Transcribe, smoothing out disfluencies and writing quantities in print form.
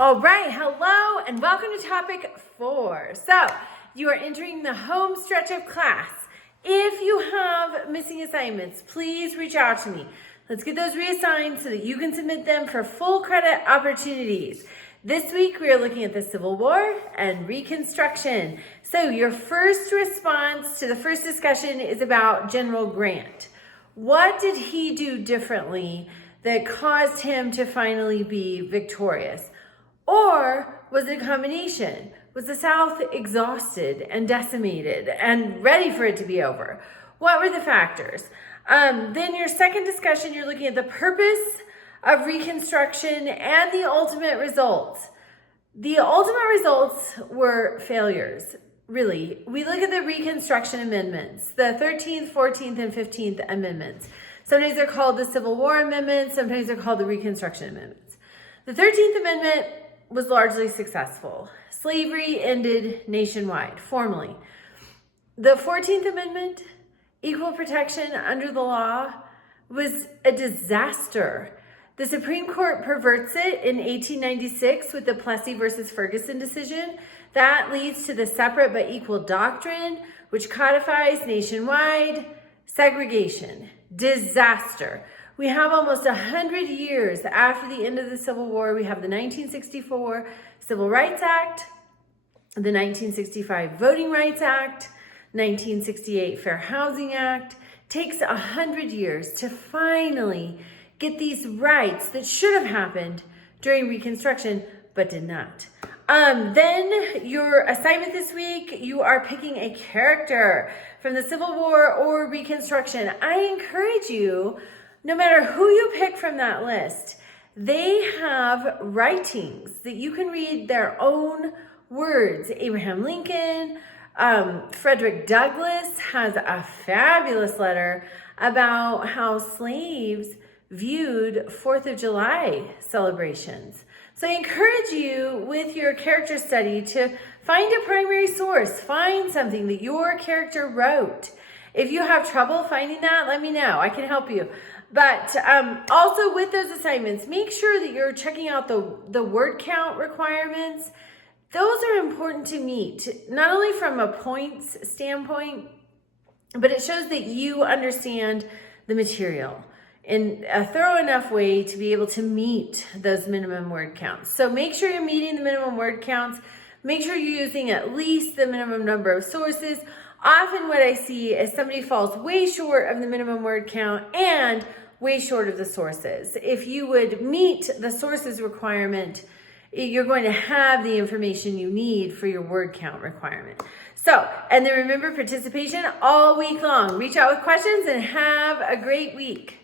All right, hello and welcome to topic 4. So you are entering the home stretch of class. If you have missing assignments, please reach out to me. Let's get those reassigned so that you can submit them for full credit opportunities. This week we are looking at the Civil War and Reconstruction. So your first response to the first discussion is about General Grant. What did he do differently that caused him to finally be victorious? Or was it a combination? Was the South exhausted and decimated and ready for it to be over? What were the factors? Then your second discussion, you're looking at the purpose of Reconstruction and the ultimate results. The ultimate results were failures, really. We look at the Reconstruction Amendments, the 13th, 14th, and 15th Amendments. Sometimes they're called the Civil War Amendments, sometimes they're called the Reconstruction Amendments. The 13th Amendment was largely successful. Slavery ended nationwide, formally. The 14th Amendment, equal protection under the law, was a disaster. The Supreme Court perverts it in 1896 with the Plessy versus Ferguson decision. That leads to the separate but equal doctrine, which codifies nationwide segregation. Disaster. We have almost 100 years after the end of the Civil War. We have the 1964 Civil Rights Act, the 1965 Voting Rights Act, 1968 Fair Housing Act. Takes 100 years to finally get these rights that should have happened during Reconstruction, but did not. Then your assignment this week, you are picking a character from the Civil War or Reconstruction. I encourage you, no matter who you pick from that list, they have writings that you can read their own words. Abraham Lincoln, Frederick Douglass has a fabulous letter about how slaves viewed 4th of July celebrations. So I encourage you with your character study to find a primary source. Find something that your character wrote. If you have trouble finding that, let me know. I can help you. But also with those assignments, make sure that you're checking out the word count requirements. Those are important to meet, not only from a points standpoint, but it shows that you understand the material in a thorough enough way to be able to meet those minimum word counts. So make sure you're meeting the minimum word counts. Make sure you're using at least the minimum number of sources. Often what I see is somebody falls way short of the minimum word count and way short of the sources. If you would meet the sources requirement, you're going to have the information you need for your word count requirement. So, and then remember, participation all week long. Reach out with questions and have a great week.